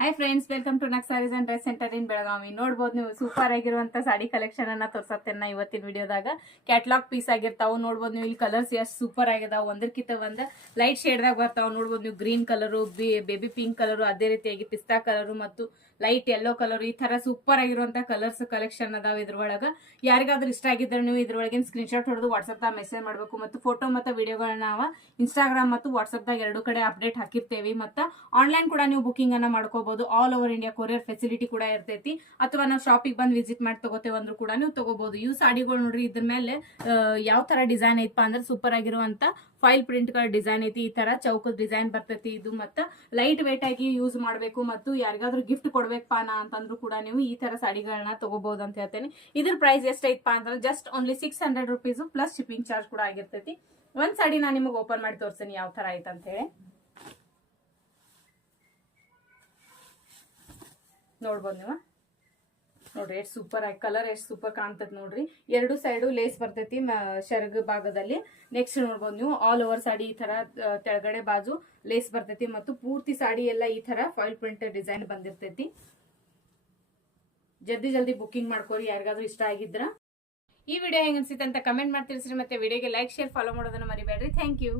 Hi friends, welcome to ನಕ್ sarees and dress center in Belagavi. ನೋಡ್ಬೋದು ನೀವು ಸೂಪರ್ ಆಗಿರುವಂತ ಸಾಡಿ ಕಲೆಕ್ಷನ್ ಅನ್ನ ತೋರ್ಸತ್ತೇನ ಇವತ್ತಿನ ವಿಡಿಯೋದಾಗ. ಕ್ಯಾಟ್ಲಾಗ್ ಪೀಸ್ ಆಗಿರ್ತಾವ. ನೋಡ್ಬೋದು ನೀವು ಇಲ್ಲಿ ಕಲರ್ಸ್ ಎಷ್ಟು ಸೂಪರ್ ಆಗಿದಾವ. ಒಂದಕ್ಕಿಂತ ಒಂದ ಲೈಟ್ ಶೇಡ್ ದಾಗ ಬರ್ತಾವ. ನೋಡ್ಬೋದು ನೀವು green colour, baby pink colour, ಅದೇ ರೀತಿಯಾಗಿ ಪಿಸ್ತಾ ಕಲರು ಮತ್ತು ಲೈಟ್ ಯೆಲ್ಲೋ ಕಲರ್, ಈ ತರ ಸೂಪರ್ ಆಗಿರುವಂತ ಕಲರ್ಸ್ ಕಲೆಕ್ಷನ್ ಅದಾವ ಇದ್ರೊಳಗ. ಯಾರಿಗಾದ್ರೂ ಇಷ್ಟ ಆಗಿದ್ರೆ ನೀವು ಇದ್ರೊಳಗಿನ ಸ್ಕ್ರೀನ್ ಶಾಟ್ ಹೊಡೆದು ವಾಟ್ಸ್ಆಪ್ ದಾಗ ಮೆಸೇಜ್ ಮಾಡಬೇಕು. ಮತ್ತು ಫೋಟೋ ಮತ್ತು ವಿಡಿಯೋಗಳನ್ನ ನಾವು ಇನ್ಸ್ಟಾಗ್ರಾಮ್ ಮತ್ತು ವಾಟ್ಸ್ಆಪ್ ದಾಗ ಎರಡು ಕಡೆ ಅಪ್ಡೇಟ್ ಹಾಕಿರ್ತೇವೆ. ಮತ್ತು ಆನ್ಲೈನ್ ಕೂಡ ನೀವು ಬುಕಿಂಗ್ ಅನ್ನ ಮಾಡ್ಕೋಬಹುದು. All over India courier facility ಕೂಡ ಇರ್ತೈತಿ. ಅಥವಾ ನಾವು ಶಾಪಿಗೆ ಬಂದು ವಿಸಿಟ್ ಮಾಡಿ ತಗೋತೇವೆ ಅಂದ್ರೂ ಕೂಡ ನೀವು ತಗೋಬಹುದು. ಇವು ಸಾಡಿಗಳು ನೋಡ್ರಿ, ಇದ್ರ ಮೇಲೆ ಯಾವ ತರ ಡಿಸೈನ್ ಐತಪ್ಪ ಅಂದ್ರೆ ಸೂಪರ್ ಆಗಿರುವಂತ ಫೈಲ್ ಪ್ರಿಂಟ್ ಗಳ ಡಿಸೈನ್ ಐತಿ. ಈ ತರ ಚೌಕದ ಡಿಸೈನ್ ಬರ್ತೈತಿ. ಇದು ಮತ್ತ ಲೈಟ್ ವೇಟ್ ಆಗಿ ಯೂಸ್ ಮಾಡಬೇಕು ಮತ್ತು ಯಾರಿಗಾದ್ರೂ ಗಿಫ್ಟ್ ಕೊಡ್ಬೇಕಪ್ಪ ಅಂತಂದ್ರೂ ಕೂಡ ನೀವು ಈ ತರ ಸಾಡಿಗಳನ್ನ ತಗೋಬಹುದು ಅಂತ ಹೇಳ್ತೇನೆ. ಇದ್ರ ಪ್ರೈಸ್ ಎಷ್ಟೈತಪ್ಪ ಅಂತಂದ್ರೆ just only 600 rupees plus shipping charge ಕೂಡ ಆಗಿರ್ತೈತಿ. ಒಂದ್ ಸಾಡಿ ನಾನು ನಿಮಗೆ ಓಪನ್ ಮಾಡಿ ತೋರಿಸ್ತೀನಿ ಯಾವ ತರ ಐತೆ ಅಂತ ಹೇಳಿ. ನೋಡ್ಬೋದು ನೀವು, ನೋಡ್ರಿ ಎಷ್ಟು ಸೂಪರ್ ಆಗಿ ಕಲರ್ ಎಷ್ಟು ಸೂಪರ್ ಕಾಣ್ತೈತಿ ನೋಡ್ರಿ. ಎರಡು ಸೈಡು ಲೇಸ್ ಬರ್ತೈತಿ ಶರ್ಗ್ ಭಾಗದಲ್ಲಿ. ನೆಕ್ಸ್ಟ್ ನೋಡ್ಬೋದು ನೀವು ಆಲ್ ಓವರ್ ಸಾಡಿ ಈ ತರ ತೆಳಗಡೆ ಬಾಜು ಲೇಸ್ ಬರ್ತೈತಿ ಮತ್ತು ಪೂರ್ತಿ ಸಾಡಿ ಎಲ್ಲ ಈ ತರ ಫಾಯಿಲ್ ಪ್ರಿಂಟ್ ಡಿಸೈನ್ ಬಂದಿರ್ತೈತಿ. ಜಲ್ದಿ ಬುಕಿಂಗ್ ಮಾಡ್ಕೋರಿ ಯಾರಿಗಾದ್ರೂ ಇಷ್ಟ ಆಗಿದ್ರ. ಈ ವಿಡಿಯೋ ಹೆಂಗ್ ಅನ್ಸಿತ್ತು ಅಂತ ಕಮೆಂಟ್ ಮಾಡಿ ತಿಳಿಸ್ರಿ. ಮತ್ತೆ ವಿಡಿಯೋಗೆ ಲೈಕ್, ಶೇರ್, ಫಾಲೋ ಮಾಡೋದನ್ನ ಮರಿಬೇಡ್ರಿ. Thank you.